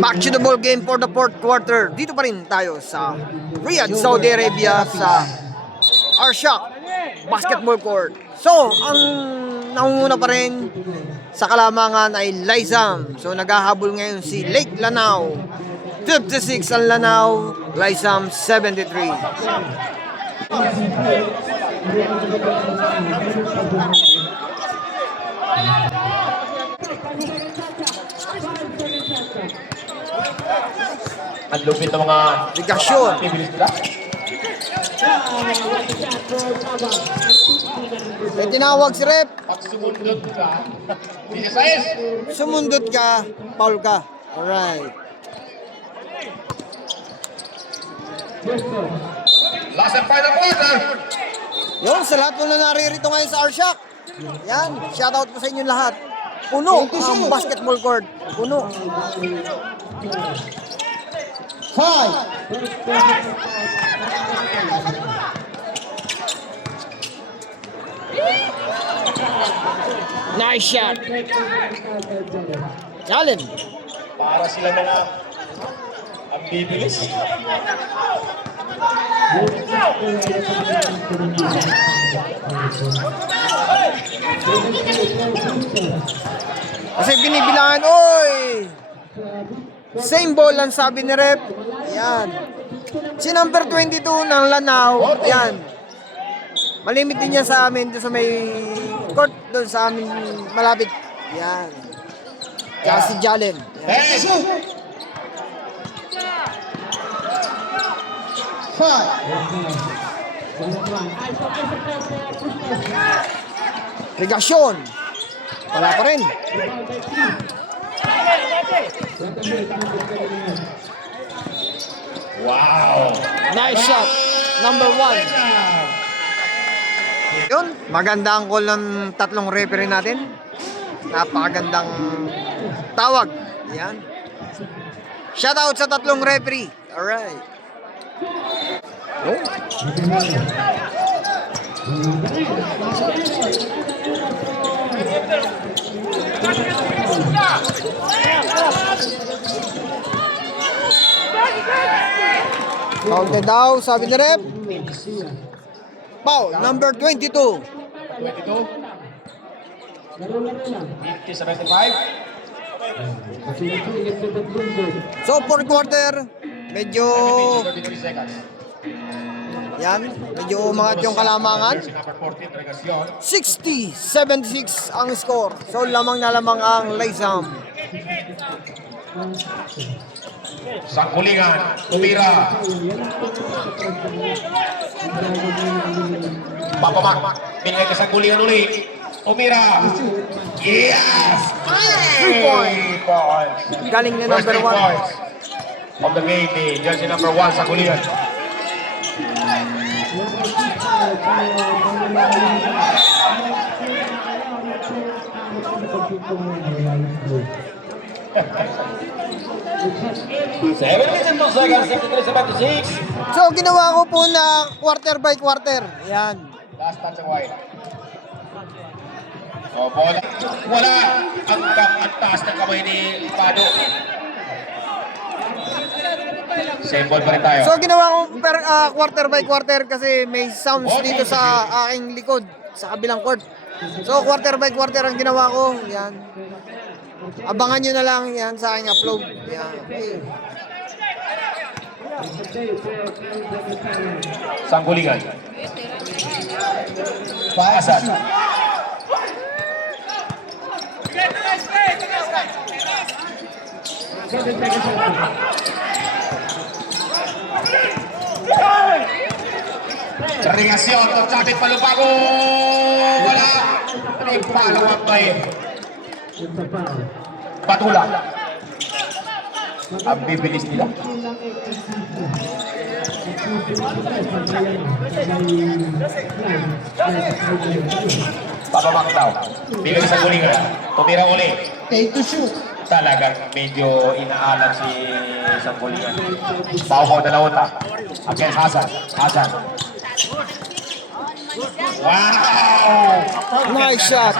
Back to the ball game for the fourth quarter. Dito pa rin tayo sa Riyadh, Saudi Arabia sa Arshak Basketball Court. So, ang nangunguna pa rin sa kalamangan ay Lysam. So, naghahabol ngayon si Lake Lanao. 56 ang Lanao, Lysam 73. Ang lupit ng mga Ligasyon. May tinawag si Rep. Pag sumundot ka, BSIS! Sumundot ka, foul ka. Alright. Last and final quarter! Yun, sa lahat po na naririto ngayon sa Arshak. Yan, shoutout po sa inyo lahat. Puno ang basketball court. Puno. 5. Nice shot. Challenge. Para sila mga ang bibilis. Kasi binibilangan, oy! Same ball ang sabi ni Rep. Yan. Si number 22 ng Lanao. Yan. Malimit din yan sa amin doon sa may court doon sa amin malapit. Yan. Kaya si Jalen. Hey! 5. Regasyon. Wala pa rin. Wow! Nice shot. Number 1. Yun. Maganda ang call ng tatlong referee natin. Napakagandang tawag. Yan. Shoutout sa tatlong referee. Alright. Oh. Counted daw, sabi ni Rep. Foul, number 22. 22. 50-75. So, fourth quarter, medyo, 33 seconds. yan, medyo umangat yung kalamangan. Number 14, Regasyon. 60-76 ang score. So, lamang na lamang ang Lysam. Sangkulingan, tumira. Papamak, pinagay ka sangkulingan uli. Tumira. Yes! 3 points. Galing na First number 3 1. points of the game ni jersey number 1, Sangkulingan. Seven minutes and 2 seconds, 63-76. So, ginawa ko po na quarter by quarter. Yan. Last touch ang white. O, bola. Wala. Ang taas ng kamay ni Pado. Same ball pa rin tayo. So, ginawa ko quarter by quarter kasi may sounds dito sa aking likod, sa kabilang court. So, quarter by quarter ang ginawa ko. Yan. Abangan nyo na lang yan sa aking upload. Yan. Sangkulingan. Paasan. Regasyon, Torchapit, Palupago. Wala. May follow-up pa eh. Patula. Ang bibilis nila. Papamak daw. Bigay sa gulingan. Tumira uli. Take to shoot. Talagang medyo inaalat si Sangkulingan. Paupaw na lauta. Again, Hasan. Hasan. Wow! Nice shot.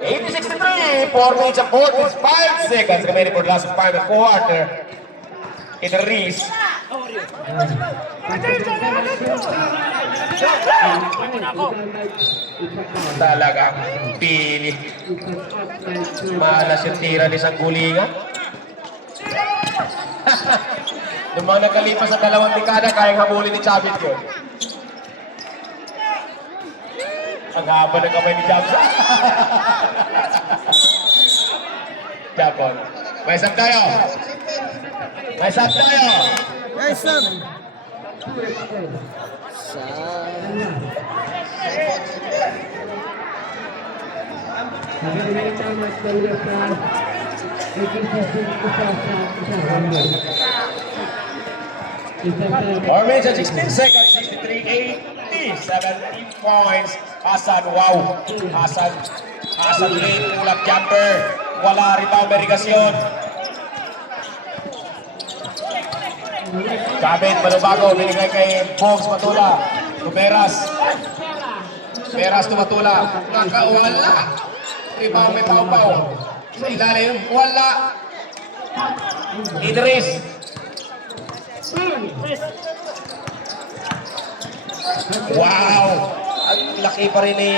80-63, 4 minutes and 45 seconds remaining for the last final quarter. In the race. Talagang pili. Malas yung tira ni Sanggulingan. Nung mga nagkalipas sa 2 dekada, kayang habulin ni Chavit yun. Ang haba ng kamay ni Jabson. Japon. May sab tayo. May sab tayo. Guys, sa Four minutes and 16 seconds, 63-80, 17 points. Hasan, wow. Hasan late, ulap jumper. Wala rebound, verigasyon. Kabit, Malubago, binigay kay Bogs Matula. Tumeras. Tumeras tumatula. Wala. Rebound, may pao-pao. Sa ilalim, wala. Idris. Wow! Ang laki pa rin ni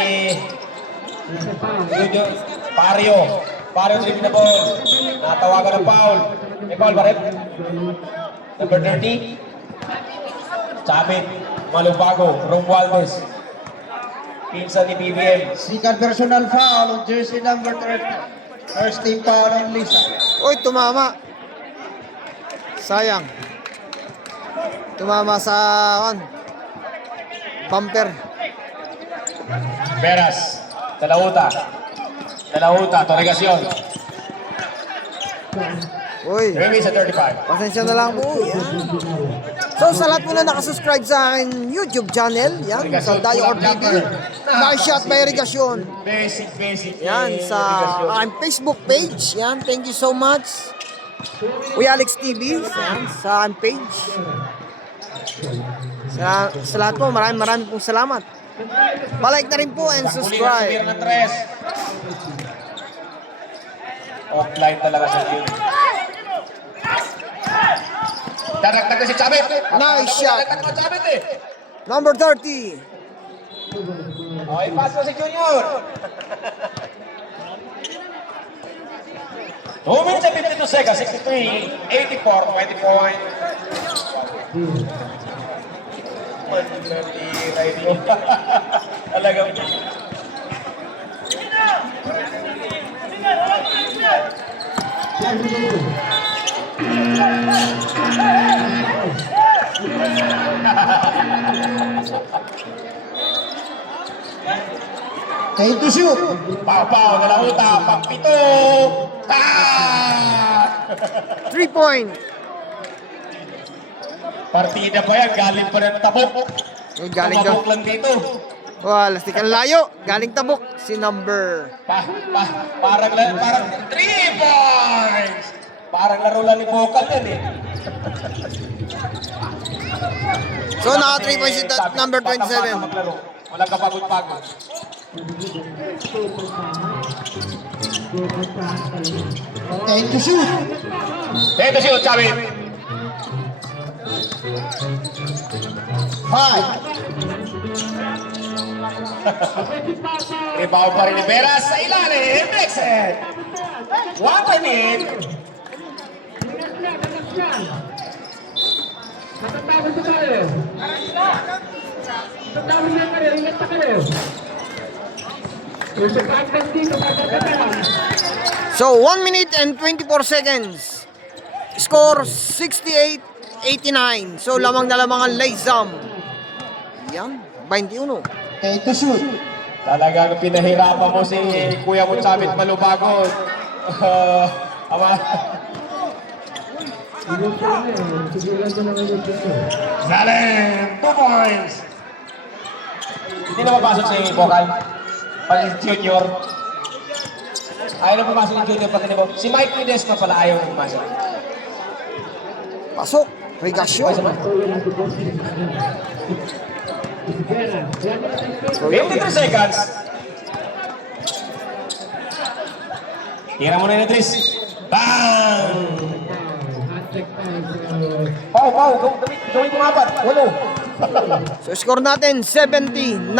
Pario. Pario trip na ball. Natawagan ng foul. May foul ba rin? Number 30. Chabit. Malubago. Romualdez. Pinsan ni BBM. Second personal foul on jersey number 30. First team foul on Lisa. Uy, tumama. Sayang. Tumama sa bumper. Veras. Talauta. Torregacion. Uy, Remy sa 35. pasensya na lang po. Yan. So sa lahat po na nakasubscribe sa aking YouTube channel, yan, sa Dayo TV, Shot by Irrigation. Basic. Yan, sa aking Facebook page, yan, thank you so much. Kuya Alex TV, yan, sa aking page. Sa lahat po, maraming pong salamat. Palike na rin po and subscribe. Tira ng 3. Offline talaga sa team. Daragdag na si Chabit. Nice shot. Daragdag na Chabit eh. Number 30. Okay, pass na si Junior. 2 minutes and 52 seconds, 63, 84, 20 point. Matira ito. Talagang. Time to shoot. Pau, Dalauta, pagpito. 3 point. Partida pa yan, galing pa ng tabok. Uy, galing daw. Tumabok lang dito. Wah, lastik ang layo. Galing tabok. Si number. Parang 3 points. Parang laro lang ni Bokal yan eh. So, naka 3 points si number Bata 27. maglaro. Walang kapagod-pagod. Time to shoot. Dito siya, Chavit. 5. Rebound pa rin ni Veras sa ilalim. Nexet. 1 minute. So, 1 minute and 24 seconds. Score 68-89. So, lamang na lamang ang Laysam. Yan, 21. Time to shoot. Talagang pinahirapan mo si Kuya mo Chavit Malubago. Zalim! 2 points! Hindi na mapasok si Bokal. Pati si Junior. Ayaw na pumasok ni Junior pati ni Bokal. Si Mike Mides na pala ayaw na pumasok. Pasok. Regasyon. 53 seconds. Tira mo na yun, Tris. Bang! Pau, gawin mo apat. Walo. So score natin 70-91.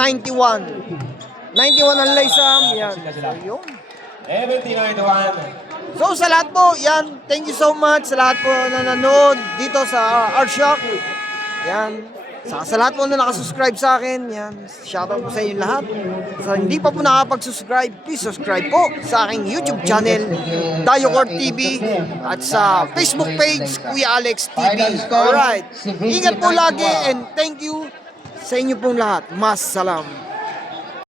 91 ang Laysam. Yan. So, yun. 79-1. So sa lahat po, yan, thank you so much sa lahat po na nanood dito sa Artshock. Yan. Sa lahat po na nakasubscribe sa akin, yan. Shoutout po sa inyo lahat. Sa hindi pa po nakapag-subscribe, please subscribe po sa aking YouTube channel, Dayocor TV, at sa Facebook page, Kuya Alex TV. Alright. Ingat po lagi and thank you sa inyo pong lahat. Mas salam.